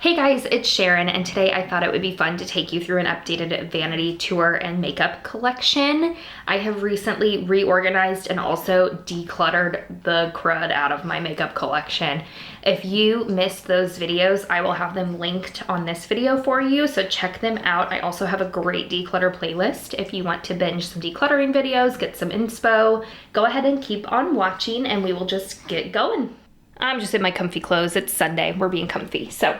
Hey guys, it's Sharon, and today I thought it would be fun to take you through an updated Vanity Tour and Makeup Collection. I have recently reorganized and also decluttered the crud out of my makeup collection. If you missed those videos, I will have them linked on this video for you, so check them out. I also have a great declutter playlist. If you want to binge some decluttering videos, get some inspo, go ahead and keep on watching and we will just get going. I'm just in my comfy clothes. It's Sunday, we're being comfy. So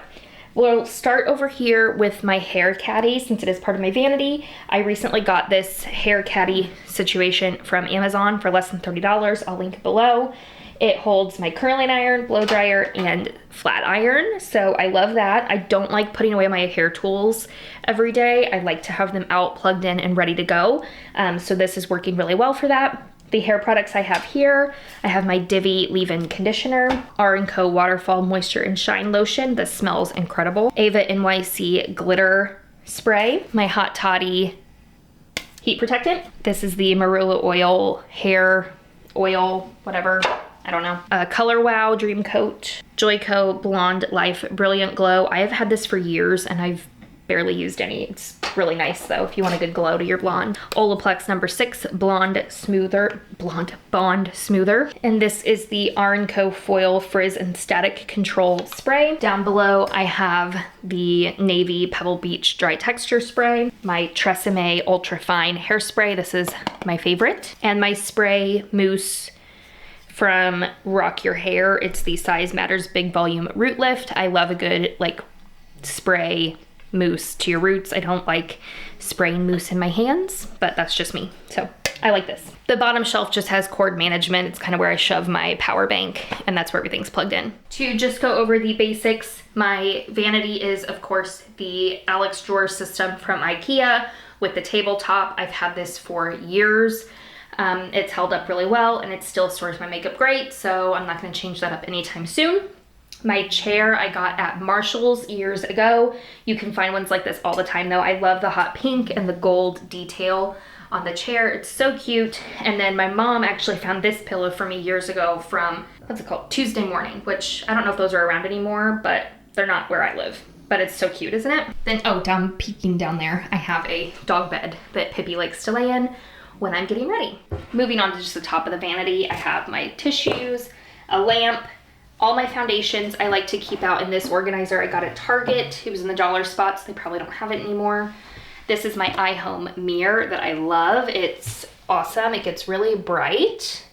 we'll start over here with my hair caddy since it is part of my vanity. I recently got this hair caddy situation from Amazon for less than $30. I'll link it below. It holds my curling iron, blow dryer, and flat iron, so I love that. I don't like putting away my hair tools every day. I like to have them out, plugged in, and ready to go. So this is working really well for that. The hair products I have here, I have my Divi leave-in conditioner, R&Co Waterfall Moisture and Shine Lotion. This smells incredible. Ava NYC Glitter Spray, my Hot Toddy Heat Protectant. This is the Marula Oil Hair Oil, whatever, I don't know. Color Wow Dream Coat, Joico Blonde Life Brilliant Glow. I have had this for years and I've barely used any. It's really nice though if you want a good glow to your blonde. Olaplex number 6 Bond Smoother. And this is the R&Co Foil Frizz and Static Control Spray. Down below I have the Navy Pebble Beach Dry Texture Spray, my Tresemme Ultra Fine Hairspray. This is my favorite. And my spray mousse from Rock Your Hair. It's the Size Matters Big Volume Root Lift. I love a good like spray mousse to your roots. I don't like spraying mousse in my hands, but that's just me. So I like this. The bottom shelf just has cord management. It's kind of where I shove my power bank and that's where everything's plugged in. To just go over the basics, my vanity is of course the Alex drawer system from IKEA with the tabletop. I've had this for years. It's held up really well and it still stores my makeup great, so I'm not gonna change that up anytime soon. My chair I got at Marshall's years ago. You can find ones like this all the time though. I love the hot pink and the gold detail on the chair. It's so cute. And then my mom actually found this pillow for me years ago from, what's it called? Tuesday Morning, which I don't know if those are around anymore, but they're not where I live. But it's so cute, isn't it? Then, oh, peeking down there, I have a dog bed that Pippi likes to lay in when I'm getting ready. Moving on to just the top of the vanity, I have my tissues, a lamp, all my foundations I like to keep out in this organizer I got at Target. It was in the dollar spots. They probably don't have it anymore. This is my iHome mirror that I love. It's awesome. It gets really bright,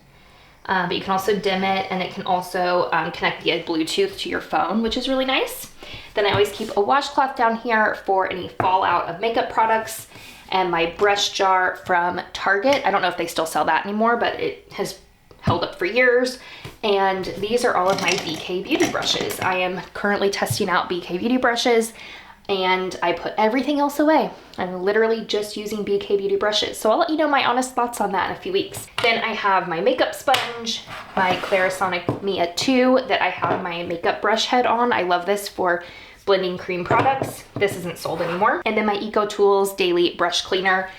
but you can also dim it, and it can also connect via Bluetooth to your phone, which is really nice. Then I always keep a washcloth down here for any fallout of makeup products, and my brush jar from Target. I don't know if they still sell that anymore, but it has held up for years. And these are all of my BK Beauty brushes. I am currently testing out BK Beauty brushes and I put everything else away. I'm literally just using BK Beauty brushes. So I'll let you know my honest thoughts on that in a few weeks. Then I have my makeup sponge, my Clarisonic Mia 2 that I have my makeup brush head on. I love this for blending cream products. This isn't sold anymore. And then my Eco Tools Daily Brush Cleaner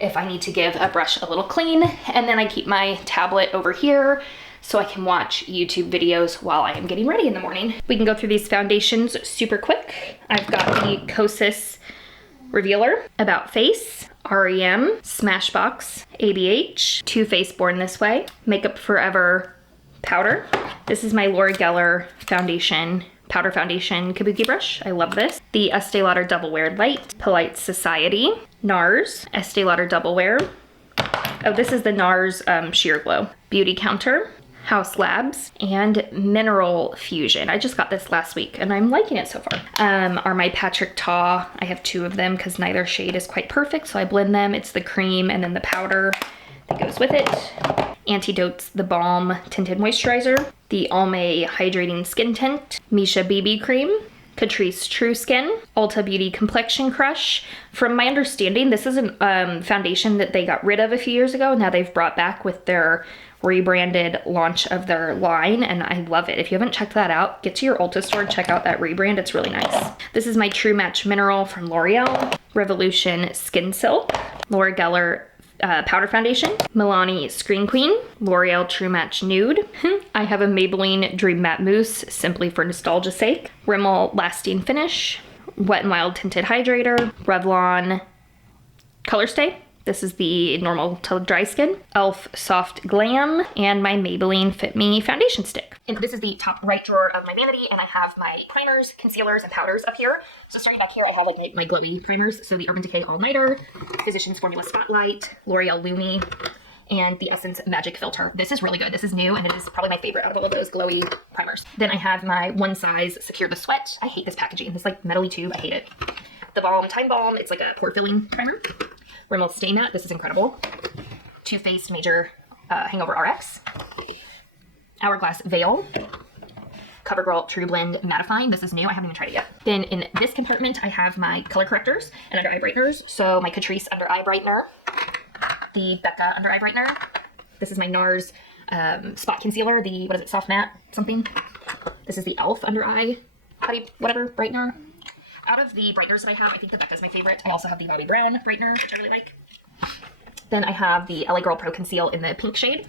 if I need to give a brush a little clean. And then I keep my tablet over here so I can watch YouTube videos while I am getting ready in the morning. We can go through these foundations super quick. I've got the Kosas Revealer, About Face, REM, Smashbox, ABH, Too Faced Born This Way, Makeup Forever Powder. This is my Laura Geller foundation, powder foundation kabuki brush. I love this. The Estee Lauder Double Wear Light, Polite Society, NARS, Estee Lauder Double Wear. Oh, this is the NARS Sheer Glow. Beauty Counter, House Labs, and Mineral Fusion. I just got this last week and I'm liking it so far. Are my Patrick Ta. I have 2 of them because neither shade is quite perfect, so I blend them. It's the cream and then the powder that goes with it. Antidotes The Balm Tinted Moisturizer, the Almay Hydrating Skin Tint, Misha BB Cream, Catrice True Skin, Ulta Beauty Complexion Crush. From my understanding, this is a foundation that they got rid of a few years ago. Now they've brought back with their rebranded launch of their line, and I love it. If you haven't checked that out, get to your Ulta store and check out that rebrand. It's really nice. This is my True Match Mineral from L'Oreal, Revolution Skin Silk, Laura Geller powder foundation, Milani Screen Queen, L'Oreal True Match Nude. I have a Maybelline Dream Matte Mousse, simply for nostalgia's sake. Rimmel Lasting Finish, Wet n Wild Tinted Hydrator, Revlon Color Stay. This is the normal to dry skin. e.l.f. Soft Glam, and my Maybelline Fit Me foundation stick. And this is the top right drawer of my vanity, and I have my primers, concealers, and powders up here. So starting back here, I have like my glowy primers. So the Urban Decay All Nighter, Physicians Formula Spotlight, L'Oreal Lumi, and the Essence Magic Filter. This is really good. This is new, and it is probably my favorite out of all of those glowy primers. Then I have my One Size Secure the Sweat. I hate this packaging. This like metally tube. I hate it. The Balm Time Balm. It's like a pore filling primer. Rimmel Stay Matte. This is incredible. Too Faced Major Hangover RX. Hourglass Veil. CoverGirl True Blend Mattifying. This is new. I haven't even tried it yet. Then in this compartment, I have my color correctors and under eye brighteners. So my Catrice Under Eye Brightener. The Becca Under Eye Brightener. This is my NARS Spot Concealer. The, what is it, Soft Matte something. This is the e.l.f. Under Eye, whatever, brightener. Out of the brighteners that I have, I think the Becca's my favorite. I also have the Bobbi Brown brightener, which I really like. Then I have the LA Girl Pro Conceal in the pink shade.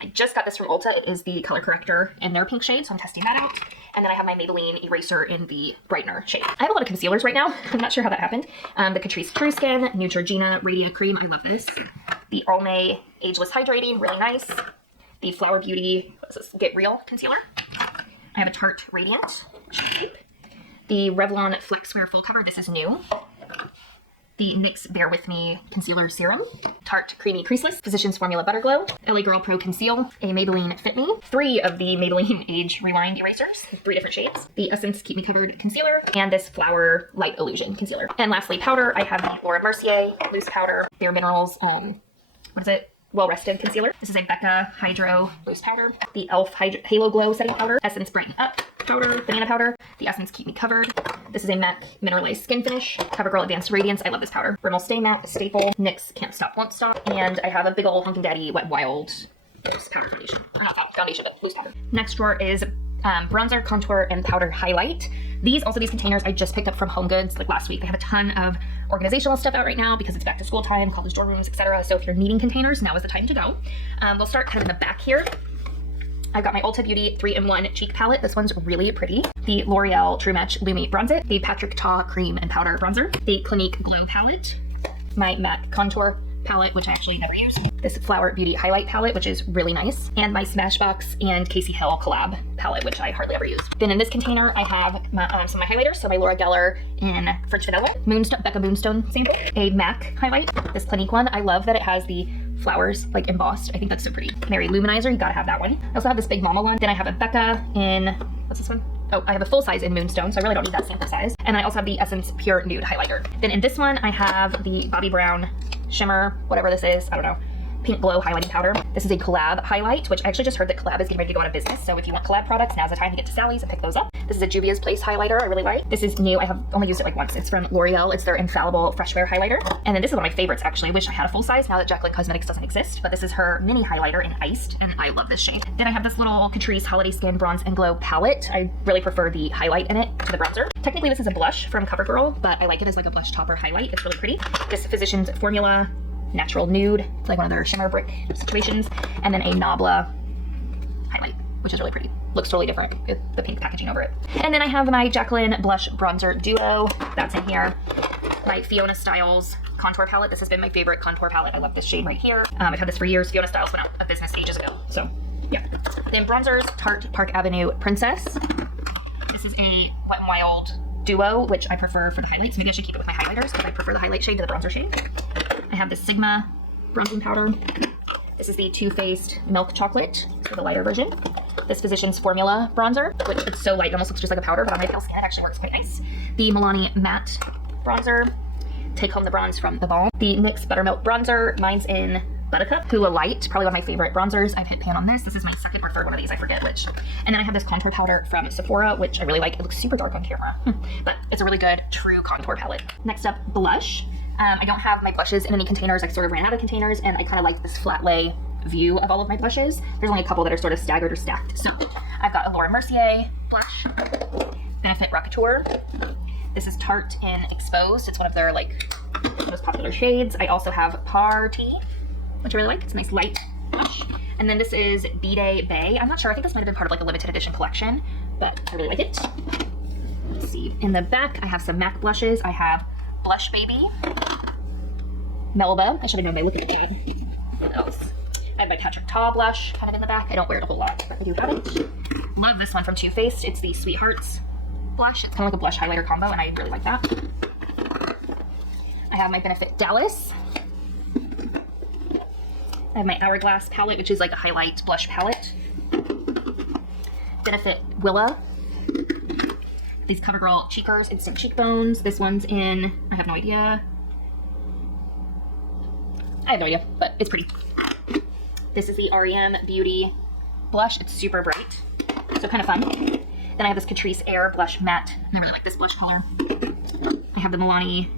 I just got this from Ulta. It is the color corrector in their pink shade, so I'm testing that out. And then I have my Maybelline Eraser in the brightener shade. I have a lot of concealers right now. I'm not sure how that happened. The Catrice True Skin, Neutrogena Radia Cream. I love this. The Almay Ageless Hydrating, really nice. The Flower Beauty, what is this? Get Real Concealer. I have a Tarte Radiant shape. The Revlon Flex Wear Full Cover. This is new. The NYX Bear With Me Concealer Serum. Tarte Creamy Creaseless. Physicians Formula Butter Glow. LA Girl Pro Conceal. A Maybelline Fit Me. 3 of the Maybelline Age Rewind Erasers. 3 different shades. The Essence Keep Me Covered Concealer. And this Flower Light Illusion Concealer. And lastly, powder. I have the Laura Mercier Loose Powder. Bare Minerals. What is it? Well Rested Concealer. This is a Becca Hydro Loose Powder. The e.l.f. Halo Glow Setting Powder. Essence Brighten Up Powder. Banana Powder. The Essence Keep Me Covered. This is a MAC Mineralized Skin Finish. CoverGirl Advanced Radiance. I love this powder. Rimmel Stay Matte. Staple. NYX Can't Stop Won't Stop. And I have a big old Hunkin' Daddy Wet n Wild Loose Powder Foundation. Not foundation, but loose powder. Next drawer is bronzer, contour, and powder highlight. These containers I just picked up from HomeGoods like last week. They have a ton of organizational stuff out right now because it's back to school time, college dorm rooms, etc. So if you're needing containers, now is the time to go. We'll start kind of in the back here. I've got my Ulta Beauty 3-in-1 cheek palette. This one's really pretty. The L'Oreal True Match Lumi Bronzer. The Patrick Ta Cream and Powder Bronzer. The Clinique Glow Palette. My MAC Contour palette, which I actually never use. This Flower Beauty Highlight palette, which is really nice. And my Smashbox and Casey Hill collab palette, which I hardly ever use. Then in this container, I have my, some of my highlighters. So my Laura Geller in French Vanilla. Becca Moonstone sample. A MAC highlight. This Clinique one. I love that it has the flowers like embossed. I think that's so pretty. Mary Luminizer, you gotta have that one. I also have this Big Mama one. Then I have a Becca in, what's this one? Oh, I have a full size in Moonstone, so I really don't need that sample size. And I also have the Essence Pure Nude Highlighter. Then in this one, I have the Bobbi Brown Shimmer, whatever this is, I don't know, Pink Glow Highlighting Powder. This is a collab highlight, which I actually just heard that collab is getting ready to go out of business. So if you want collab products, now's the time to get to Sally's and pick those up. This is a Juvia's Place highlighter I really like. This is new. I have only used it like once. It's from L'Oreal. It's their Infallible Fresh Wear highlighter. And then this is one of my favorites actually. I wish I had a full size now that Jaclyn Cosmetics doesn't exist. But this is her mini highlighter in Iced, and I love this shade. Then I have this little Catrice Holiday Skin Bronze and Glow palette. I really prefer the highlight in it to the bronzer. Technically this is a blush from CoverGirl, but I like it as like a blush topper highlight. It's really pretty. This Physicians Formula Natural Nude. It's like one of their shimmer brick situations. And then a Nabla highlight, which is really pretty. Looks totally different with the pink packaging over it. And then I have my Jaclyn Blush Bronzer Duo. That's in here. My Fiona Styles contour palette. This has been my favorite contour palette. I love this shade right here. I've had this for years. Fiona Styles went out of business ages ago. So, yeah. Then bronzers, Tarte Park Avenue Princess. This is a Wet n Wild Duo, which I prefer for the highlights. Maybe I should keep it with my highlighters because I prefer the highlight shade to the bronzer shade. I have the Sigma bronzing powder. This is the Too Faced Milk Chocolate, so the lighter version. This Physicians Formula bronzer, which it's so light, it almost looks just like a powder, but on my pale skin, it actually works quite nice. The Milani Matte Bronzer. Take Home the Bronze from the Balm. The NYX Buttermilk Bronzer. Mine's in Buttercup. Hula Light, probably one of my favorite bronzers. I've hit pan on this. This is my second or third one of these, I forget which. And then I have this contour powder from Sephora, which I really like. It looks super dark on camera, but it's a really good true contour palette. Next up, blush. I don't have my blushes in any containers. I sort of ran out of containers, and I kind of like this flat lay view of all of my blushes. There's only a couple that are sort of staggered or stacked. So I've got a Laura Mercier blush, Benefit Rockateur, This is Tarte in Exposed. It's one of their like most popular shades. I also have Party, which I really like. It's a nice light blush. And then this is B-Day Bay. I'm not sure. I think this might have been part of like a limited edition collection, but I really like it. Let's see. In the back, I have some MAC blushes. I have Blush Baby, Melba. I should have known by looking at that. What else? I have my Patrick Ta blush kind of in the back. I don't wear it a whole lot, but I do have it. Love this one from Too Faced. It's the Sweethearts blush. It's kind of like a blush highlighter combo, and I really like that. I have my Benefit Dallas. I have my Hourglass palette, which is like a highlight blush palette. Benefit Willa. These CoverGirl Cheekers, Instant Cheekbones. This one's in, I have no idea. I have no idea, but it's pretty. This is the REM Beauty blush. It's super bright, so kind of fun. Then I have this Catrice Air Blush Matte. I really like this blush color. I have the Milani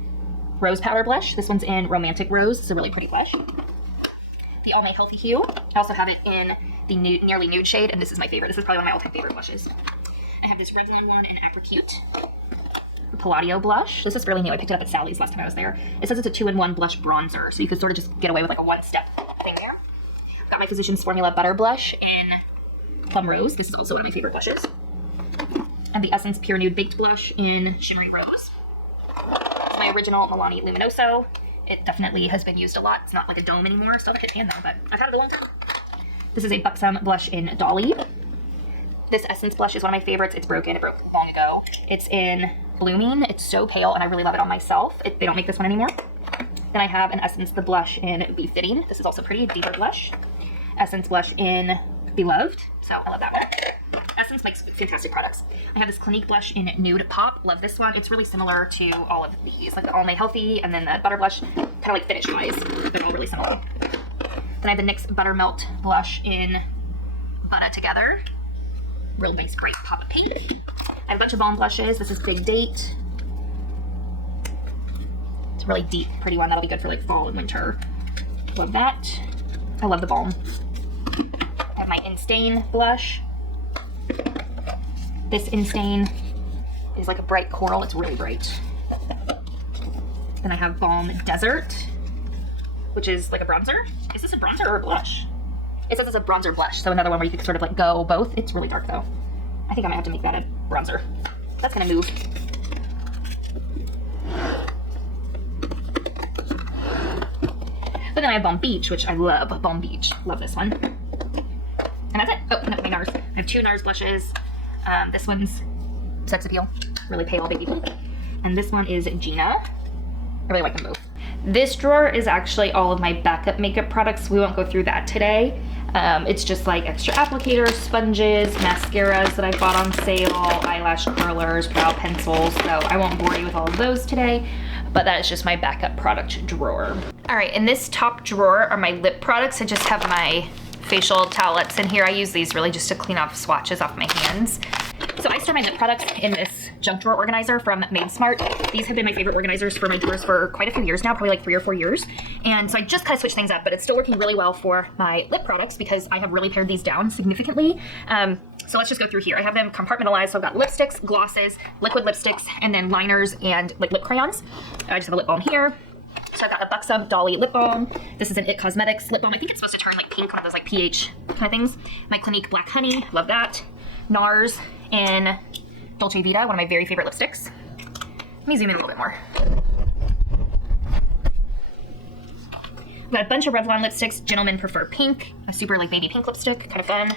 Rose Powder Blush. This one's in Romantic Rose. It's a really pretty blush. The Almay Healthy Hue. I also have it in the Nearly Nude shade, and this is my favorite. This is probably one of my all-time favorite blushes. I have this Revlon one in Apricot. Palladio blush. This is fairly new. I picked it up at Sally's last time I was there. It says it's a 2-in-1 blush bronzer, so you could sort of just get away with like a one-step thing there. Got my Physicians Formula Butter Blush in Plum Rose. This is also one of my favorite blushes. And the Essence Pure Nude Baked Blush in Shimmery Rose. This is my original Milani Luminoso. It definitely has been used a lot. It's not like a dome anymore. Still have a hand though, but I've had it a long time. This is a Buxom blush in Dolly. This Essence blush is one of my favorites. It's broken. It broke long ago. It's in Blooming. It's so pale, and I really love it on myself. They don't make this one anymore. Then I have an Essence the blush in Be Fitting. This is also pretty, deeper blush. Essence blush in Beloved. So I love that one. Essence makes fantastic products. I have this Clinique blush in Nude Pop. Love this one. It's really similar to all of these, like the Almay Healthy and then the Butter Blush, kind of like finish-wise. They're all really similar. Then I have the NYX Buttermelt blush in Butta Together. Real nice, bright pop of pink. I have a bunch of balm blushes. This is Big Date. It's a really deep, pretty one. That'll be good for like fall and winter. Love that. I love the balm. I have my Instain blush. This Instain is like a bright coral. It's really bright. Then I have Balm Desert, which is like a bronzer. Is this a bronzer or a blush? It says it's a bronzer blush, so another one where you could sort of like go both. It's really dark though. I think I might have to make that a bronzer. That's gonna move. But then I have Balm Beach, which I love. Balm Beach, love this one. And that's it. Oh, and that's my NARS. I have 2 NARS blushes. This one's Sex Appeal, really pale baby pink. And this one is Gina. I really like them both. This drawer is actually all of my backup makeup products. We won't go through that today. It's just like extra applicators, sponges, mascaras that I bought on sale, eyelash curlers, brow pencils. So I won't bore you with all of those today, but that is just my backup product drawer. All right, in this top drawer are my lip products. I just have my facial towelettes in here. I use these really just to clean off swatches off my hands. So I store my lip products in this junk drawer organizer from Made Smart. These have been my favorite organizers for my drawers for quite a few years now, probably like 3 or 4 years. And so I just kind of switched things up, but it's still working really well for my lip products because I have really pared these down significantly. So let's just go through here. I have them compartmentalized. So I've got lipsticks, glosses, liquid lipsticks, and then liners and like lip crayons. I just have a lip balm here. So I've got a Buxom Dolly lip balm. This is an It Cosmetics lip balm. I think it's supposed to turn like pink, one of those like pH kind of things. My Clinique Black Honey, love that. NARS in Dolce Vita, one of my very favorite lipsticks. Let me zoom in a little bit more. I've got a bunch of Revlon lipsticks. Gentlemen Prefer Pink, a super like baby pink lipstick, kind of fun.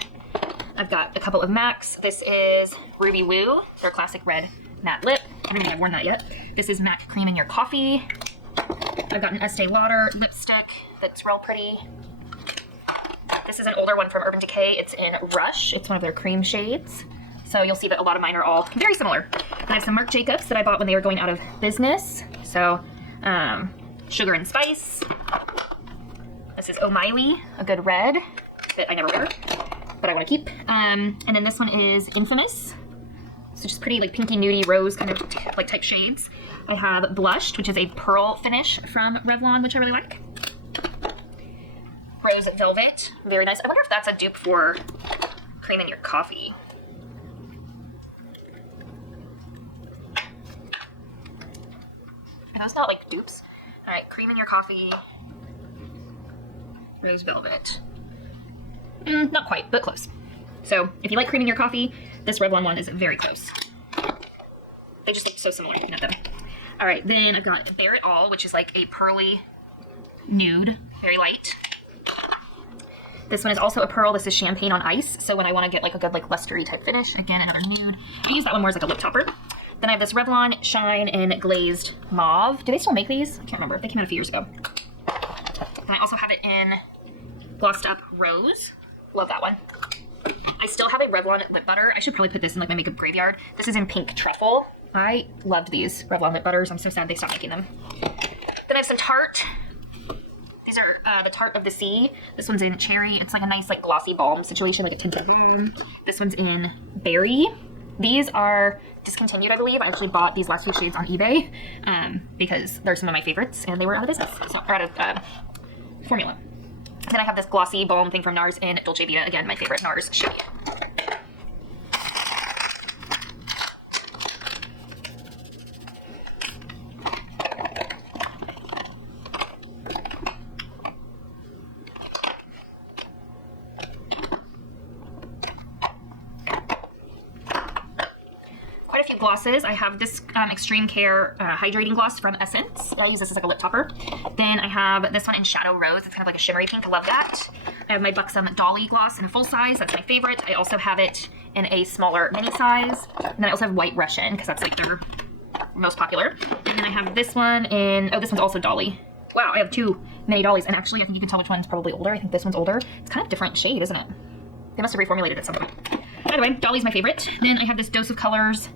I've got a couple of MACs. This is Ruby Woo, their classic red matte lip. I don't think I've worn that yet. This is MAC Cream in Your Coffee. I've got an Estee Lauder lipstick that's real pretty. This is an older one from Urban Decay. It's in Rush. It's one of their cream shades. So you'll see that a lot of mine are all very similar. And I have some Marc Jacobs that I bought when they were going out of business. So Sugar and Spice. This is O'Malley, a good red that I never wear, but I want to keep. And then this one is Infamous. So just pretty like pinky nudie rose kind of like type shades. I have Blushed, which is a pearl finish from Revlon, which I really like. Rose Velvet, very nice. I wonder if that's a dupe for Cream in Your Coffee. Are those not like dupes? All right, Cream in Your Coffee, Rose Velvet. Not quite, but close. So if you like Cream in Your Coffee, this Revlon one is very close. They just look so similar looking at them. All right, then I've got Bare It All, which is like a pearly nude, very light. This one is also a pearl. This is Champagne on Ice. So when I want to get like a good like lustery type finish, again, another nude. I use that one more as like a lip topper. Then I have this Revlon Shine in Glazed Mauve. Do they still make these? I can't remember. They came out a few years ago. And I also have it in Glossed Up Rose. Love that one. I still have a Revlon lip butter. I should probably put this in like my makeup graveyard. This is in Pink Truffle. I loved these Revlon lip butters. I'm so sad they stopped making them. Then I have some Tarte. These are the Tarte of the Sea. This one's in Cherry. It's like a nice like glossy balm situation, like a tinted balm. This one's in Berry. These are discontinued, I believe. I actually bought these last few shades on eBay because they're some of my favorites and they were out of business, so, or out of formula. Then I have this glossy balm thing from NARS in Dolce Vita. Again, my favorite NARS shade. Glosses. I have this Extreme Care Hydrating Gloss from Essence. I use this as like a lip topper. Then I have this one in Shadow Rose. It's kind of like a shimmery pink. I love that. I have my Buxom Dolly Gloss in a full size. That's my favorite. I also have it in a smaller mini size. And then I also have White Russian because that's like their most popular. And then I have this one in, oh, this one's also Dolly. Wow, I have two mini Dollies. And actually, I think you can tell which one's probably older. I think this one's older. It's kind of a different shade, isn't it? They must have reformulated at some point. Anyway, Dolly's my favorite. Then I have this Dose of Colors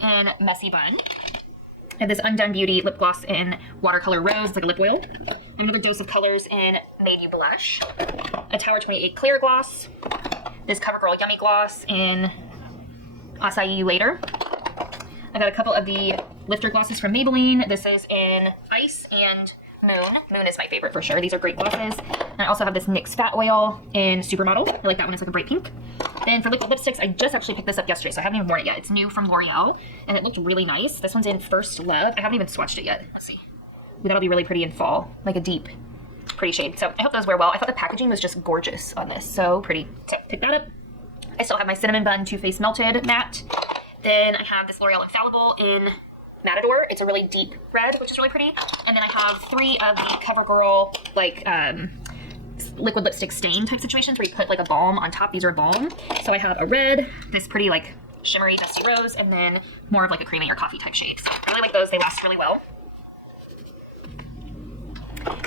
in Messy Bun. I have this Undone Beauty lip gloss in Watercolor Rose. It's like a lip oil. Another Dose of Colors in Made You Blush. A Tower 28 Clear Gloss. This CoverGirl Yummy Gloss in Acai You Later. I got a couple of the lifter glosses from Maybelline. This is in Ice and Moon. Moon is my favorite for sure. These are great glosses. And I also have this NYX Fat Oil in Supermodel. I like that one. It's like a bright pink. Then for liquid lipsticks, I just actually picked this up yesterday, so I haven't even worn it yet. It's new from L'Oreal, and it looked really nice. This one's in First Love. I haven't even swatched it yet. Let's see. Ooh, that'll be really pretty in fall. Like a deep, pretty shade. So I hope those wear well. I thought the packaging was just gorgeous on this. So pretty. So pick that up. I still have my Cinnamon Bun Too Faced Melted Matte. Then I have this L'Oreal Infallible in Matador. It's a really deep red, which is really pretty. And then I have 3 of the CoverGirl, like, liquid lipstick stain type situations where you put like a balm on top. These are balm. So I have a red, this pretty like shimmery dusty rose, and then more of like a Cream in Your Coffee type shade. So I really like those. They last really well.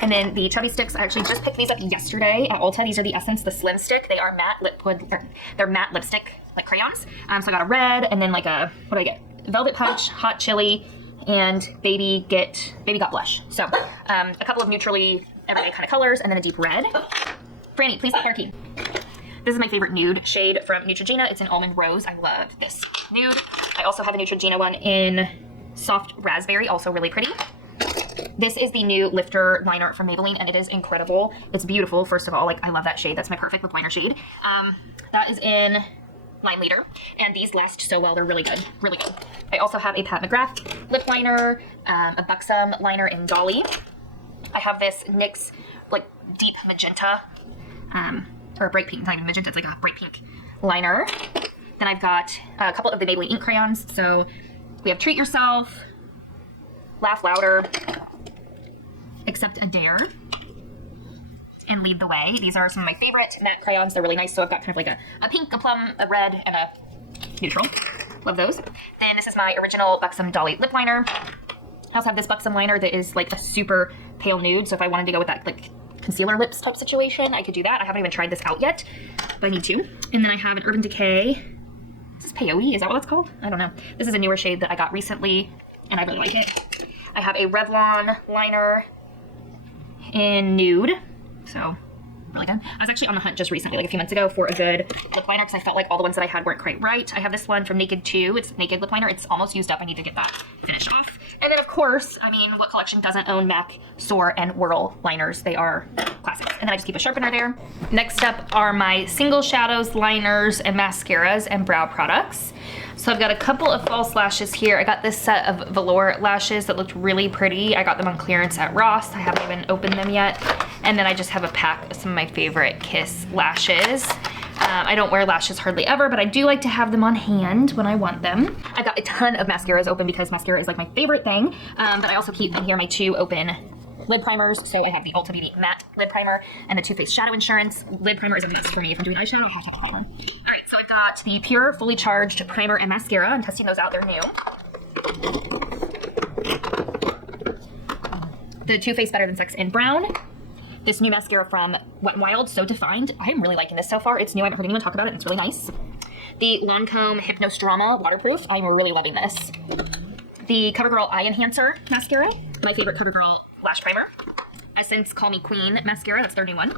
And then the Chubby Sticks, I actually just picked these up yesterday at Ulta. These are the Essence, the Slim Stick. They are matte they're matte lipstick like crayons. So I got a red and then like a, what do I get? Velvet Punch, Hot Chili, and Baby Got Blush. So a couple of neutrally everyday kind of colors, and then a deep red. Franny, please take our key. This is my favorite nude shade from Neutrogena. It's an Almond Rose. I love this nude. I also have a Neutrogena one in Soft Raspberry, also really pretty. This is the new Lifter liner from Maybelline, and it is incredible. It's beautiful, first of all. Like, I love that shade. That's my perfect lip liner shade. That is in Lime Leader, and these last so well. They're really good, really good. I also have a Pat McGrath lip liner, a Buxom liner in Dolly. I have this NYX like deep magenta, or a bright pink, not even magenta, it's like a bright pink liner. Then I've got a couple of the Maybelline ink crayons. So we have Treat Yourself, Laugh Louder, Accept a Dare, and Lead the Way. These are some of my favorite matte crayons. They're really nice. So I've got kind of like a pink, a plum, a red, and a neutral. Love those. Then this is my original Buxom Dolly lip liner. I also have this Buxom liner that is like a super pale nude. So if I wanted to go with that like concealer lips type situation, I could do that. I haven't even tried this out yet, but I need to. And then I have an Urban Decay. Is this Peyote? Is that what that's called? I don't know. This is a newer shade that I got recently, and I really like it. I have a Revlon liner in Nude. So really good. I was actually on the hunt just recently, like a few months ago, for a good lip liner because I felt like all the ones that I had weren't quite right. I have this one from Naked 2. It's Naked lip liner. It's almost used up. I need to get that finished off. And then, of course, I mean, what collection doesn't own MAC, Soar, and Whirl liners? They are classics. And then I just keep a sharpener there. Next up are my single shadows, liners, and mascaras and brow products. So I've got a couple of false lashes here. I got this set of velour lashes that looked really pretty. I got them on clearance at Ross. I haven't even opened them yet. And then I just have a pack of some of my favorite Kiss lashes. I don't wear lashes hardly ever, but I do like to have them on hand when I want them. I've got a ton of mascaras open because mascara is like my favorite thing. But I also keep in here my 2 open lid primers. So I have the Ulta Beauty Matte Lid Primer and the Too Faced Shadow Insurance. Lid primer is a must for me. If I'm doing eyeshadow, I have to have a primer. All right, so I've got the Pure Fully Charged Primer and Mascara. I'm testing those out, they're new. The Too Faced Better Than Sex in Brown. This new mascara from Wet n Wild, So Defined. I am really liking this so far. It's new, I haven't heard anyone talk about it, and it's really nice. The Lancome Hypnos Drama Waterproof. I'm really loving this. The CoverGirl Eye Enhancer Mascara. My favorite CoverGirl Lash Primer. Essence Call Me Queen Mascara, that's their new one.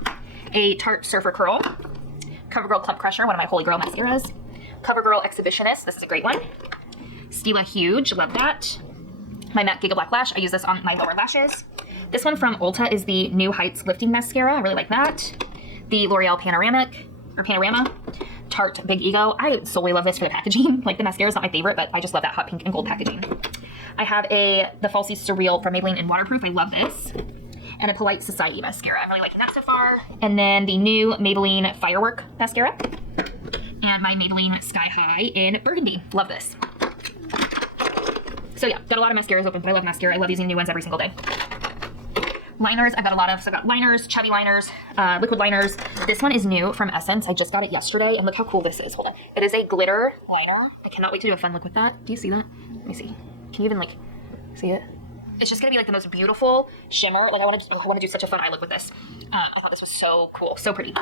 A Tarte Surfer Curl. CoverGirl Clump Crusher, one of my holy grail mascaras. CoverGirl Exhibitionist, this is a great one. Stila Huge, love that. My MAC Giga Black Lash, I use this on my lower lashes. This one from Ulta is the New Heights Lifting Mascara. I really like that. The L'Oreal Panorama Tarte Big Ego. I solely love this for the packaging. Like, the mascara is not my favorite, but I just love that hot pink and gold packaging. I have the Falsy Surreal from Maybelline in Waterproof. I love this. And a Polite Society Mascara. I'm really liking that so far. And then the new Maybelline Firework Mascara. And my Maybelline Sky High in Burgundy. Love this. So yeah, got a lot of mascaras open, but I love mascara. I love using new ones every single day. Liners, I've got a lot of, so I've got liners, chubby liners, liquid liners. This one is new from Essence. I just got it yesterday, and look how cool this is. Hold on. It is a glitter liner. I cannot wait to do a fun look with that. Do you see that? Let me see. Can you even, like, see it? It's just gonna be like the most beautiful shimmer. Like, I want to do such a fun eye look with this. I thought this was so cool, so pretty.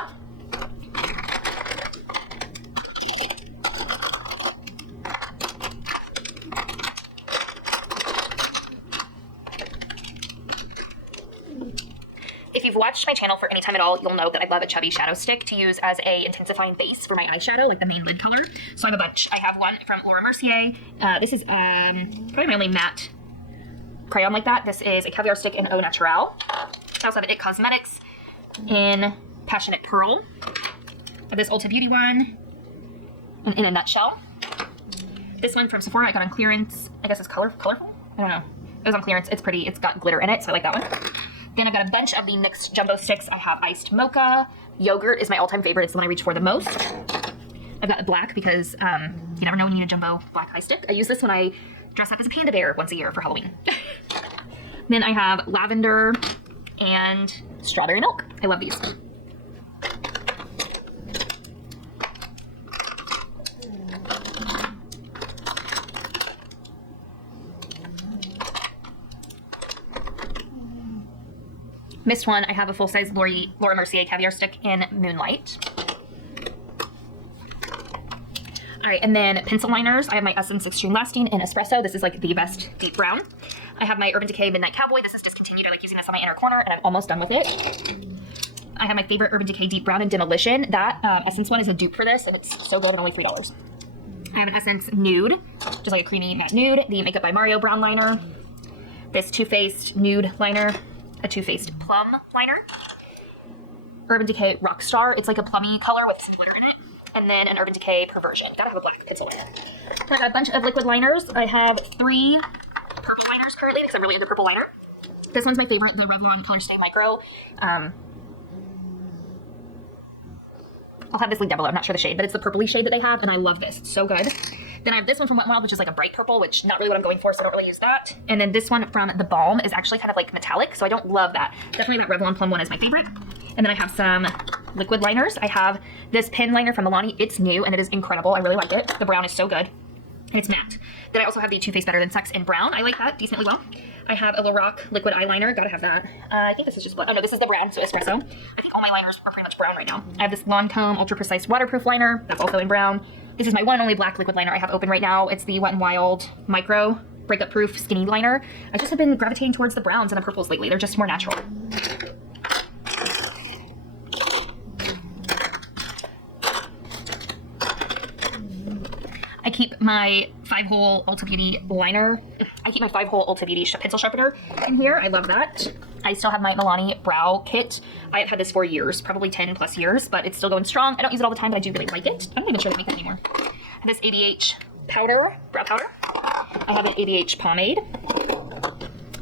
If you've watched my channel for any time at all, you'll know that I love a chubby shadow stick to use as a intensifying base for my eyeshadow, like the main lid color. So I have a bunch. I have one from Laura Mercier. This is probably my only matte crayon like that. This is a caviar stick in Au Naturel. I also have an It Cosmetics in Passionate Pearl. I have this Ulta Beauty one in a nutshell. This one from Sephora I got on clearance. I guess it's colorful? I don't know. It was on clearance. It's pretty. It's got glitter in it, so I like that one. Then I've got a bunch of the NYX Jumbo Sticks. I have Iced Mocha. Yogurt is my all-time favorite. It's the one I reach for the most. I've got black because you never know when you need a jumbo black eye stick. I use this when I dress up as a panda bear once a year for Halloween. Then I have lavender and strawberry milk. I love these. Missed one, I have a full-size Laura Mercier caviar stick in Moonlight. All right, and then pencil liners. I have my Essence Extreme Lasting in Espresso. This is like the best deep brown. I have my Urban Decay Midnight Cowboy. This is discontinued. I like using this on my inner corner, and I'm almost done with it. I have my favorite Urban Decay Deep Brown in Demolition. That Essence one is a dupe for this, and it's so good at only $3. I have an Essence Nude, just like a creamy matte nude. The Makeup by Mario brown liner. This Too Faced Nude liner. A Too Faced Plum liner. Urban Decay Rockstar. It's like a plummy color with some glitter in it. And then an Urban Decay Perversion. Gotta have a black pencil liner. So I got a bunch of liquid liners. I have 3 purple liners currently because I'm really into purple liner. This one's my favorite, the Revlon Color Stay Micro. I'll have this linked down below. I'm not sure the shade, but it's the purpley shade that they have, and I love this. It's so good. Then I have this one from Wet n Wild, which is like a bright purple, which not really what I'm going for, so I don't really use that. And then this one from The Balm is actually kind of like metallic, so I don't love that. Definitely that Revlon Plum one is my favorite. And then I have some liquid liners. I have this pen liner from Milani. It's new, and it is incredible. I really like it. The brown is so good. And it's matte. Then I also have the Too Faced Better Than Sex in brown. I like that decently well. I have a Lorac liquid eyeliner. Gotta have that. I think this is just black. Oh no, this is the brown, so espresso. I think all my liners are pretty much brown right now. I have this Lancome Ultra Precise Waterproof liner. That's also in brown. This is my one and only black liquid liner I have open right now. It's the Wet n Wild Micro Breakup Proof Skinny Liner. I just have been gravitating towards the browns and the purples lately. They're just more natural. I keep my 5-hole Ulta Beauty liner. I keep my 5-hole Ulta Beauty pencil sharpener in here. I love that. I still have my Milani brow kit. I have had this for years, probably 10 plus years, but it's still going strong. I don't use it all the time, but I do really like it. I'm not even sure they make that anymore. I have this ABH powder, brow powder. I have an ABH pomade.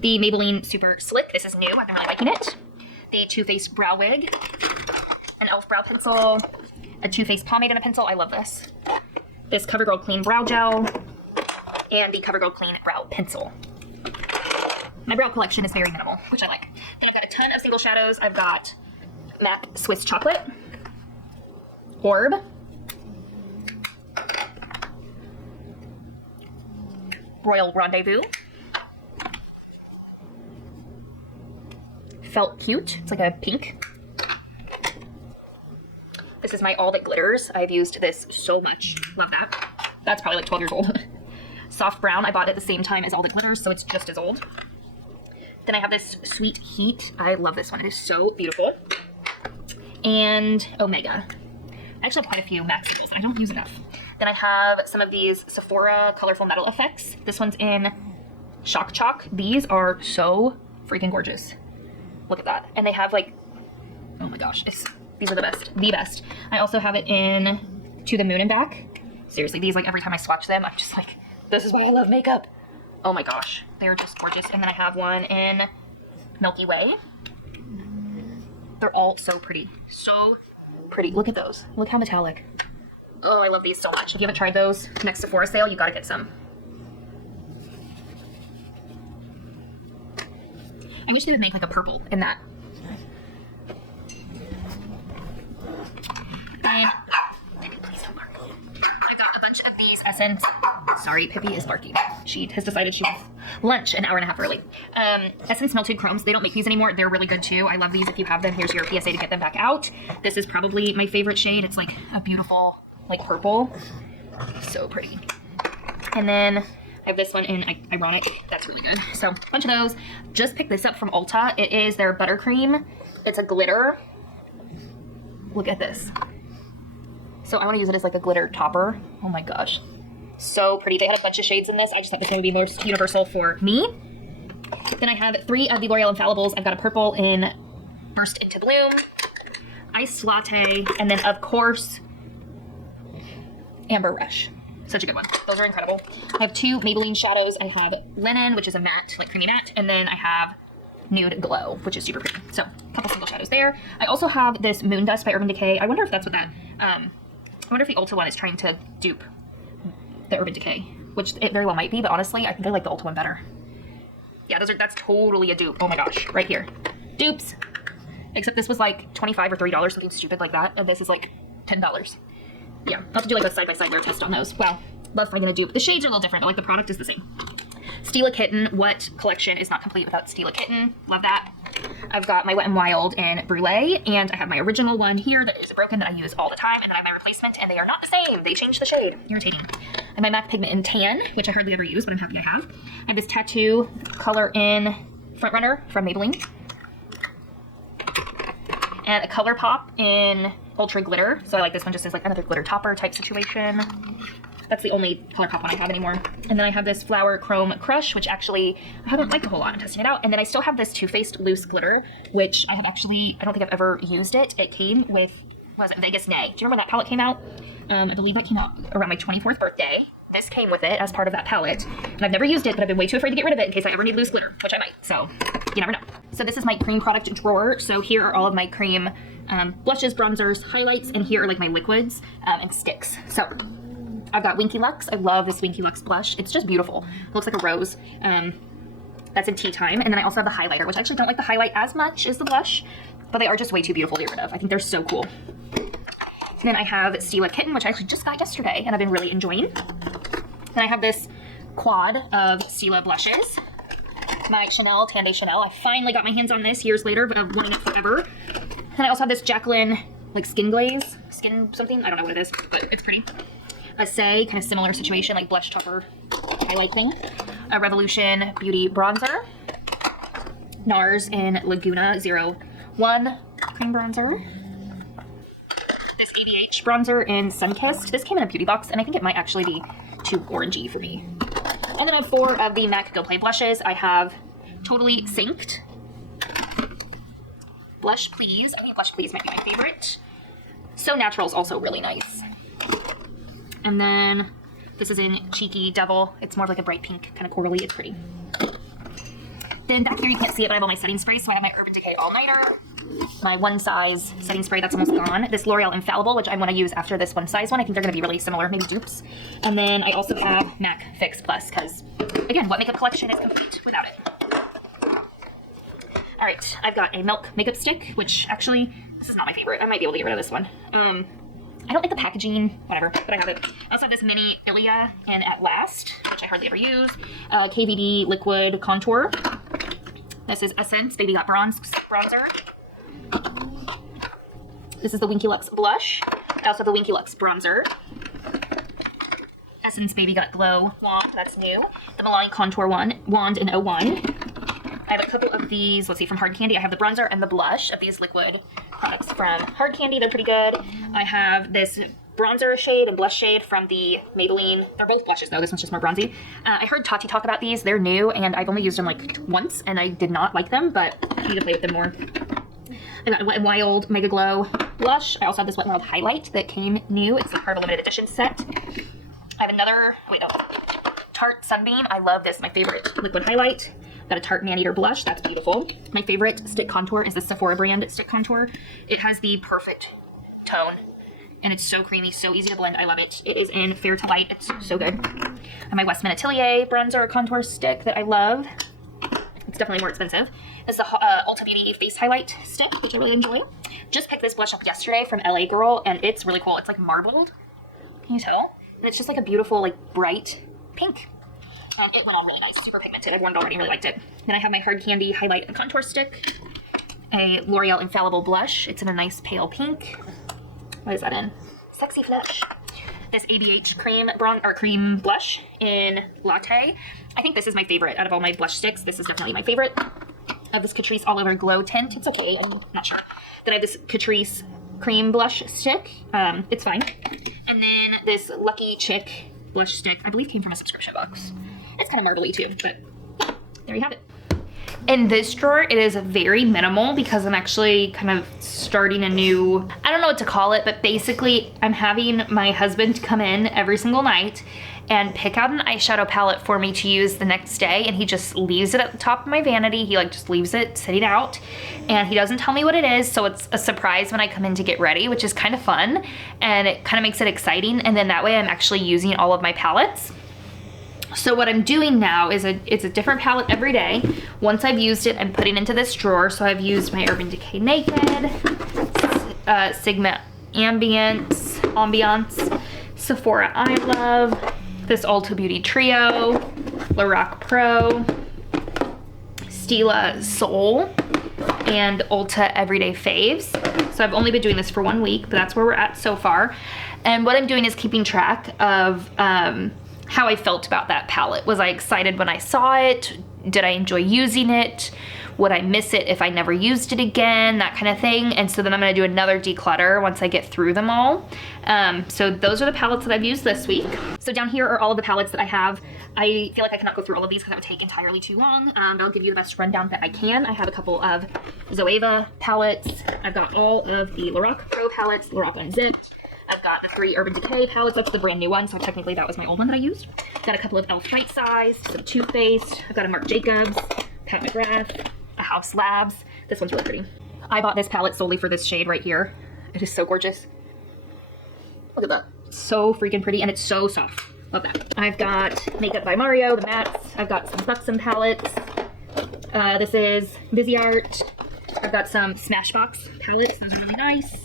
The Maybelline Super Slick. This is new. I've been really liking it. The Too Faced brow wig. An e.l.f. brow pencil. A Too Faced pomade and a pencil. I love this. This CoverGirl Clean brow gel. And the CoverGirl Clean brow pencil. My brow collection is very minimal, which I like. Then I've got a ton of single shadows. I've got MAC Swiss Chocolate, Orb, Royal Rendezvous, Felt Cute. It's like a pink. This is my All That Glitters. I've used this so much. Love that. That's probably like 12 years old. Soft Brown. I bought it at the same time as All That Glitters, so it's just as old. Then I have this Sweet Heat. I love this one. It is so beautiful. And Omega. I actually have quite a few MAC singles. I don't use enough. Then I have some of these Sephora Colorful Metal Effects. This one's in Shock Chalk. These are so freaking gorgeous. Look at that. And they have like, oh my gosh, these are the best. The best. I also have it in To the Moon and Back. Seriously, these, like, every time I swatch them, I'm just like, this is why I love makeup. Oh my gosh, they're just gorgeous. And then I have one in Milky Way. They're all so pretty. So pretty. Look at those. Look how metallic. Oh, I love these so much. If you haven't tried those, next Sephora sale, you gotta get some. I wish they would make like a purple in that. And Pippi, please don't bark. I've got a bunch of these Essence. Sorry, Pippi is barking. She has decided she wants lunch an hour and a half early. Essence Melted Chromes. They don't make these anymore. They're really good too. I love these. If you have them, here's your PSA to get them back out. This is probably my favorite shade. It's like a beautiful, like purple. So pretty. And then I have this one in Ironic. That's really good. So a bunch of those. Just picked this up from Ulta. It is their buttercream. It's a glitter. Look at this. So I want to use it as like a glitter topper. Oh my gosh. So pretty. They had a bunch of shades in this. I just thought this one would be most universal for me. Then I have 3 of the L'Oreal Infallibles. I've got a purple in Burst Into Bloom, Iced Latte, and then of course, Amber Rush. Such a good one. Those are incredible. I have 2 Maybelline shadows. I have Linen, which is a matte, like creamy matte, and then I have Nude Glow, which is super pretty. So a couple single shadows there. I also have this Moon Dust by Urban Decay. I wonder if that's what that, I wonder if the Ulta one is trying to dupe the Urban Decay, which it very well might be, but honestly, I think I like the Ulta one better. Yeah, that's totally a dupe. Oh my gosh, right here. Dupes. Except this was like $25 or $30, something stupid like that, and this is like $10. Yeah, I'll have to do like a side-by-side wear test on those. Wow, love finding a dupe. The shades are a little different, but like the product is the same. Stila Kitten. What collection is not complete without Stila Kitten? Love that. I've got my Wet n Wild in Brulee, and I have my original one here that is broken that I use all the time, and then I have my replacement, and they are not the same. They changed the shade. Irritating. And my MAC Pigment in Tan, which I hardly ever use, but I'm happy I have. I have this Tattoo color in Frontrunner from Maybelline. And a Color Pop in Ultra Glitter. So I like this one just as like another glitter topper type situation. That's the only ColourPop one I have anymore. And then I have this Flower Chrome Crush, which actually I haven't liked a whole lot. I'm testing it out. And then I still have this Too Faced Loose Glitter, which I have actually, I don't think I've ever used it. It came with, what was it, Vegas Nay. Do you remember when that palette came out? I believe that came out around my 24th birthday. This came with it as part of that palette. And I've never used it, but I've been way too afraid to get rid of it in case I ever need loose glitter, which I might. So you never know. So this is my cream product drawer. So here are all of my cream blushes, bronzers, highlights, and here are like my liquids and sticks. So I've got Winky Lux. I love this Winky Lux blush. It's just beautiful. It looks like a rose. That's in Tea Time. And then I also have the highlighter, which I actually don't like the highlight as much as the blush, but they are just way too beautiful to get rid of. I think they're so cool. And then I have Stila Kitten, which I actually just got yesterday, and I've been really enjoying. Then I have this quad of Stila blushes. My Chanel, Tan Day Chanel. I finally got my hands on this years later, but I've wanted it forever. And I also have this Jacqueline, like Skin Glaze, Skin something. I don't know what it is, but it's pretty. A Say, kind of similar situation, like blush topper highlight thing. A Revolution Beauty Bronzer. NARS in Laguna 01 cream bronzer. This ABH bronzer in Sunkissed. This came in a beauty box, and I think it might actually be too orangey for me. And then I have 4 of the MAC Go Play blushes. I have Totally Synced. Blush Please. I think Blush Please might be my favorite. So Natural is also really nice. And then This is in Cheeky Devil. It's more of like a bright pink, kind of corally. It's pretty. Then back here, you can't see it, but I have all my setting sprays. So I have my Urban Decay All Nighter, my One Size setting spray that's almost gone. This L'Oreal Infallible, which I want to use after this One Size one. I think they're going to be really similar, maybe dupes. And then I also have MAC Fix Plus, because again, what makeup collection is complete without it? All right, I've got a Milk makeup stick, which actually, this is not my favorite. I might be able to get rid of this one. I don't like the packaging, whatever, but I have it. I also have this mini Ilia in At Last, which I hardly ever use. KVD Liquid Contour. This is Essence Baby Got Bronzer. This is the Winky Lux Blush. I also have the Winky Lux Bronzer. Essence Baby Got Glow Wand, that's new. The Milani Contour Wand in 01. I have a couple of these, let's see, from Hard Candy. I have the bronzer and the blush of these liquid products from Hard Candy. They're pretty good. I have this bronzer shade and blush shade from the Maybelline. They're both blushes though. This one's just more bronzy. I heard Tati talk about these. They're new and I've only used them like once and I did not like them, but I need to play with them more. I got a Wet n Wild Mega Glow blush. I also have this Wet n Wild highlight that came new. It's a part of a limited edition set. I have another, Tarte Sunbeam. I love this. My favorite liquid highlight. Got a Tarte Maneater blush. That's beautiful. My favorite stick contour is the Sephora brand stick contour. It has the perfect tone and it's so creamy, so easy to blend. I love it. It is in Fair to Light. It's so good. And my Westman Atelier bronzer contour stick that I love. It's definitely more expensive. This is the Ulta Beauty Face Highlight stick, which I really enjoy. Just picked this blush up yesterday from LA Girl and it's really cool. It's like marbled. Can you tell? And it's just like a beautiful, like bright pink. And it went on really nice, super pigmented. I've worn it already, really liked it. Then I have my Hard Candy Highlight and Contour Stick. A L'Oreal Infallible Blush. It's in a nice pale pink. What is that in? Sexy Flush. This ABH cream blush in Latte. I think this is my favorite out of all my blush sticks. This is definitely my favorite. I have this Catrice All Over Glow Tint. It's okay, I'm not sure. Then I have this Catrice Cream Blush Stick. It's fine. And then this Lucky Chick blush stick, I believe came from a subscription box. It's kind of marbly too, but there you have it. In this drawer, it is very minimal because I'm actually kind of starting a new, I don't know what to call it, but basically I'm having my husband come in every single night and pick out an eyeshadow palette for me to use the next day, and he just leaves it at the top of my vanity. He like just leaves it sitting out and he doesn't tell me what it is, so it's a surprise when I come in to get ready, which is kind of fun and it kind of makes it exciting, and then that way I'm actually using all of my palettes. So what I'm doing now is it's a different palette every day. Once I've used it, I'm putting it into this drawer. So I've used my Urban Decay Naked, Sigma Ambiance, Sephora I Love, this Ulta Beauty Trio, Lorac Pro, Stila Soul, and Ulta Everyday Faves. So I've only been doing this for 1 week, but that's where we're at so far. And what I'm doing is keeping track of how I felt about that palette. Was I excited when I saw it? Did I enjoy using it? Would I miss it if I never used it again? That kind of thing. And so then I'm gonna do another declutter once I get through them all. So those are the palettes that I've used this week. So down here are all of the palettes that I have. I feel like I cannot go through all of these because that would take entirely too long. But I'll give you the best rundown that I can. I have a couple of Zoeva palettes. I've got all of the Lorac Pro palettes, Lorac Unzipped. I've got the 3 Urban Decay palettes. That's the brand new one, so technically that was my old one that I used. Got a couple of e.l.f. Bite Size, some Too Faced. I've got a Marc Jacobs, Pat McGrath, a House Labs. This one's really pretty. I bought this palette solely for this shade right here. It is so gorgeous. Look at that. So freaking pretty, and it's so soft. Love that. I've got Makeup by Mario, the mattes. I've got some Buxom palettes. This is Viseart. I've got some Smashbox palettes. Those are really nice.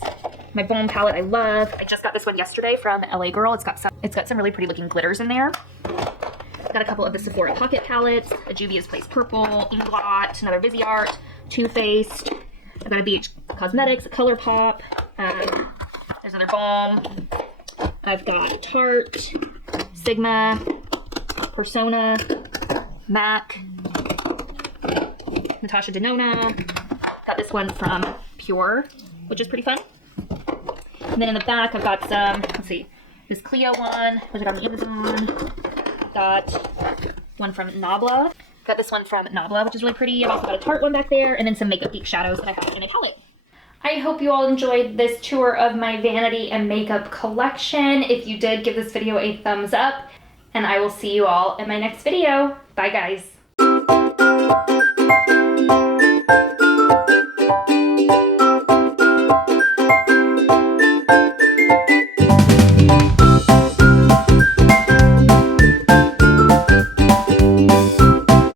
My Balm palette I love. I just got this one yesterday from LA Girl. It's got some really pretty looking glitters in there. I've got a couple of the Sephora Pocket palettes, a Juvia's Place Purple, Inglot, another Viseart, Too Faced. I've got a BH Cosmetics, a ColourPop. There's another Balm. I've got Tarte, Sigma, Persona, MAC, Natasha Denona. Got this one from Pure, which is pretty fun. And then in the back, I've got some, let's see, this Clio one, which I got on Amazon. I've got one from Nabla. Got this one from Nabla, which is really pretty. I've also got a Tarte one back there, and then some Makeup Geek shadows that I have in a palette. I hope you all enjoyed this tour of my vanity and makeup collection. If you did, give this video a thumbs up. and I will see you all in my next video. Bye, guys.